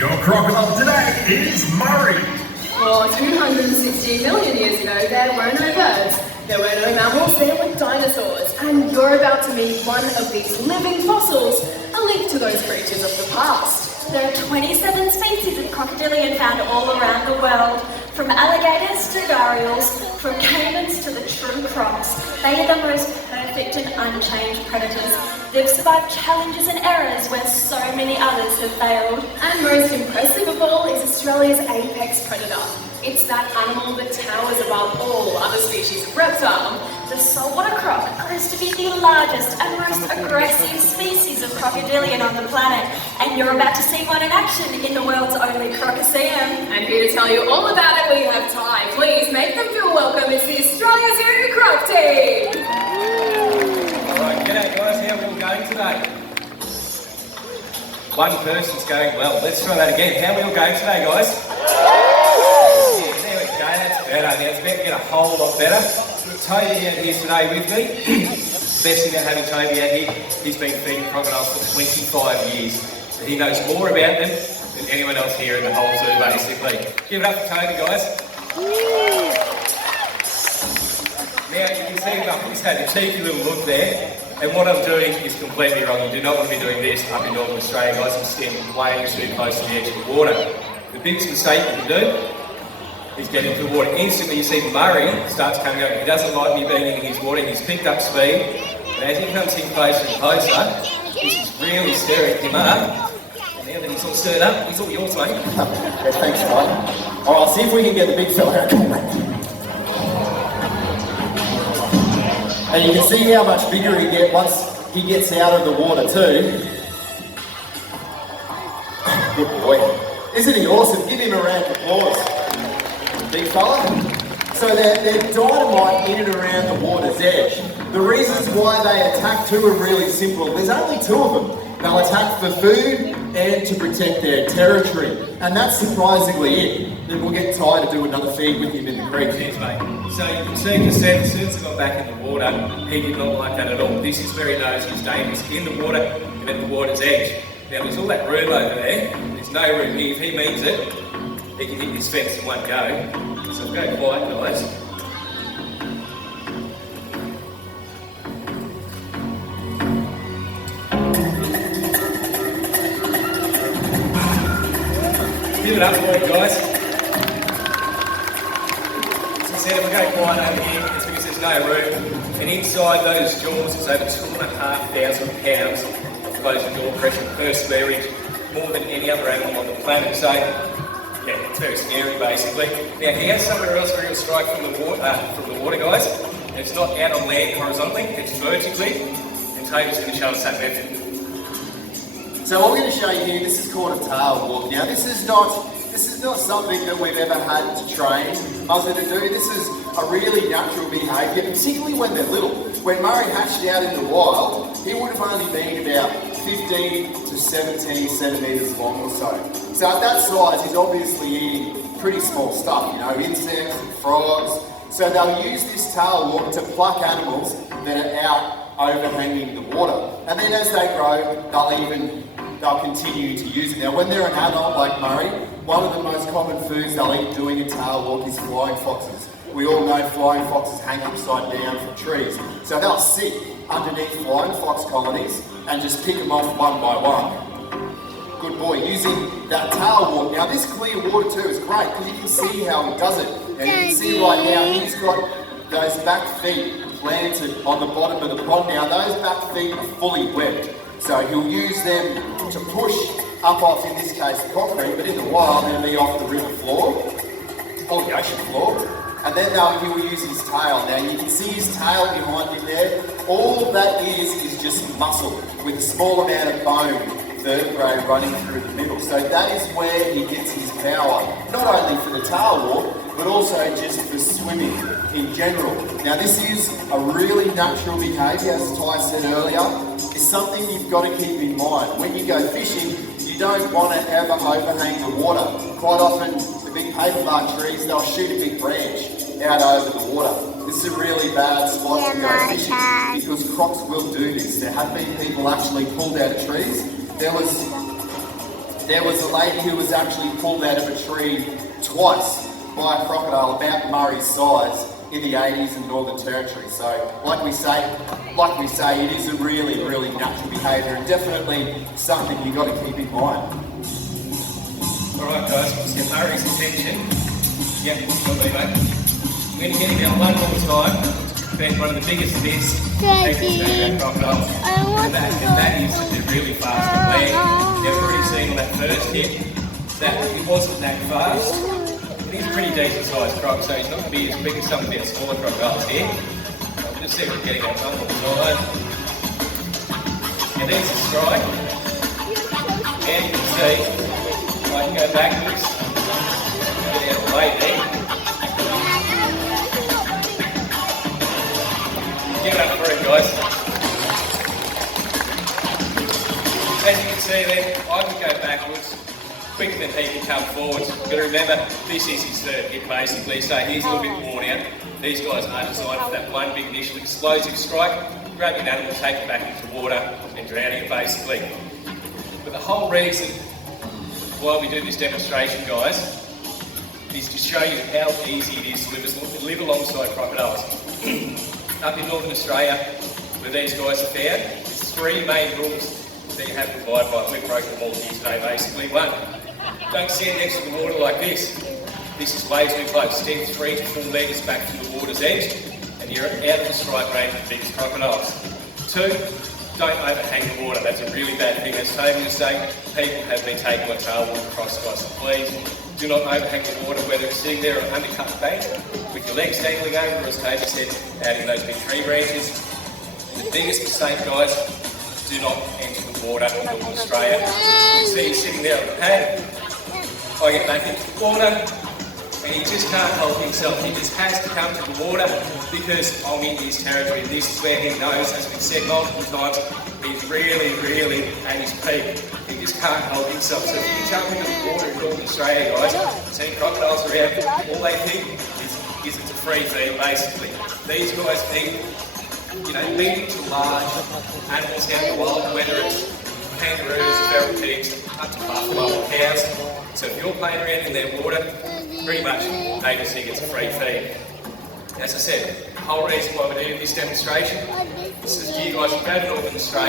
Your crocodile today is Murray. For 260 million years ago, there were no birds, there were no mammals, there were dinosaurs. And you're about to meet one of these living fossils, a link to those creatures of the past. There are 27 species of crocodilian found all around the world, from alligators to gharials, from caimans to the true crocs. They are the most perfect and unchanged predators. They've survived challenges and errors where so many others have failed. And most impressive of all is Australia's apex predator. It's that animal that towers above all other species of reptile. The saltwater croc grows to be the largest and most aggressive species of crocodilian on the planet. And you're about to see one in action in the world's only crocaceum. And here to tell you all about it, we have Ty. Please make them feel welcome. It's the Australia Zoo Croc team. Alright, g'day guys, how are we all going today? One person's going well. Let's try that again. How are we all going today, guys? Yeah, there we go, that's better. Now it's about to get a whole lot better. Toby out here today with me. Best thing about having Toby out here, he's been feeding crocodiles for 25 years. So he knows more about them than anyone else here in the whole zoo, basically. Give it up for Toby, guys. Now you can see he's had a cheeky little look there, and what I'm doing is completely wrong. You do not want to be doing this up in Northern Australia, guys. I'm standing way too close to the edge of the water. The biggest mistake you can do is get into the water. Instantly you see Murray starts coming over. He doesn't like me being in his water. He's picked up speed, and as he comes in closer and closer, this is really stirring him up. And now that he's all stirred up, he's all yours, mate. Yeah, thanks, Mike. All right, see if we can get the big fella out. And you can see how much bigger he gets once he gets out of the water too. Good boy. Isn't he awesome? Give him a round of applause. Big fella. So they're dynamite in and around the water's edge. The reasons why they attack too are really simple. There's only two of them. They'll attack for food and to protect their territory. And that's surprisingly it. Then we'll get Ty to do another feed with him in the creek. Cheers, mate. So you can see just as soon as he got back in the water, he did not like that at all. This is where he knows he's dangerous, in the water and at the water's edge. Now there's all that room over there. There's no room here. If he means it, he can hit this fence in one go. So go quiet, guys. Give it up for you guys. As I said, if we go quiet over here, it's because there's no room. And inside those jaws is over 2,500 pounds of closing jaw pressure per square inch, more than any other animal on the planet. So, yeah, it's very scary basically. Now he has somewhere else where he'll strike from the water, guys. And it's not out on land horizontally, it's vertically. And Toby's going to show us that method. So what we're going to show you here, this is called a tail walk. Now this is not something that we've ever had to train Muzzer to do. This is a really natural behaviour, particularly when they're little. When Murray hatched out in the wild, he would have only been about 15 to 17 centimetres long or so. So at that size, he's obviously eating pretty small stuff, you know, insects and frogs. So they'll use this tail walk to pluck animals that are out overhanging the water. And then as they grow, they'll continue to use it. Now when they're an adult like Murray, one of the most common foods they'll eat doing a tail walk is flying foxes. We all know flying foxes hang upside down from trees. So they'll sit underneath flying fox colonies and just pick them off one by one. Good boy, using that tail walk. Now this clear water too is great because you can see how he does it. Now you can see right now he's got those back feet planted on the bottom of the pond. Now those back feet are fully webbed. So he'll use them to push up off, in this case, the concrete, but in the wild they'll be off the river floor or the ocean floor. And then he'll use his tail. Now you can see his tail behind him there. All that is just muscle with a small amount of bone, vertebrae running through the middle. So that is where he gets his power, not only for the tail walk, but also just for swimming in general. Now this is a really natural behaviour, as Ty said earlier. It's something you've got to keep in mind. When you go fishing, you don't want to ever overhang the water. Quite often, the big paperbark trees, they'll shoot a big branch out over the water. This is a really bad spot to go fishing because crocs will do this. There have been people actually pulled out of trees. There there was a lady who was actually pulled out of a tree twice by a crocodile about Murray's size in the 80s in Northern Territory. So, like we say, it is a really, really natural behaviour and definitely something you've got to keep in mind. Alright guys, let's get Murray's attention. Yep, got me mate. We're going to get him out one more time. Been one of the biggest events about crocodiles. And that is that they're really fast to land. You've already seen on that first hit that it wasn't that fast. But he's a pretty decent sized croc, so he's not going to be as big as some of the smaller crocodiles here. I'll just see if we're getting that one more time. And there's a strike. And you can see, I can go backwards. Get out of the way there. Give it up for it, guys. As you can see there, I can go backwards quicker than he can come forwards. But remember, this is his third hit basically, so he's a little bit worn out. These guys are designed for that one big initial explosive strike, grab an animal, take it back into the water and drown it basically. But the whole reason why we do this demonstration, guys, is to show you how easy it is to live alongside crocodiles. Up in Northern Australia, where these guys are found, there's three main rules that you have to abide by. We've broken them all here today basically. One, don't stand next to the water like this. This is way too close. Stand 3 to 4 metres back from the water's edge and you're out of the strike range of the biggest crocodiles. 2, don't overhang the water. That's a really bad thing. As Toby was saying, people have been taking my tailwater across, guys. So please, do not overhang the water, whether it's sitting there on an undercut bank, with your legs dangling over, or as Toby said, out in those big tree branches. And the biggest mistake, guys, do not enter the water in Northern Australia. You can see he's sitting there on the pad. I get back into the water, and he just can't help himself. He just has to come to the water because I'm in his territory. This is where he knows, as we've said multiple times, he's really, really at his peak. He just can't help himself. So if you jump into the water in Northern Australia, guys, seeing crocodiles around, all they think is it's a free feed, basically. These guys eat, medium to large animals out in the wild, whether it's kangaroos, feral pigs, up to buffalo or cows. So if you're playing around in their water, pretty much they just think it's a free feed. As I said, the whole reason why we're doing this demonstration is so you guys can go to Northern Australia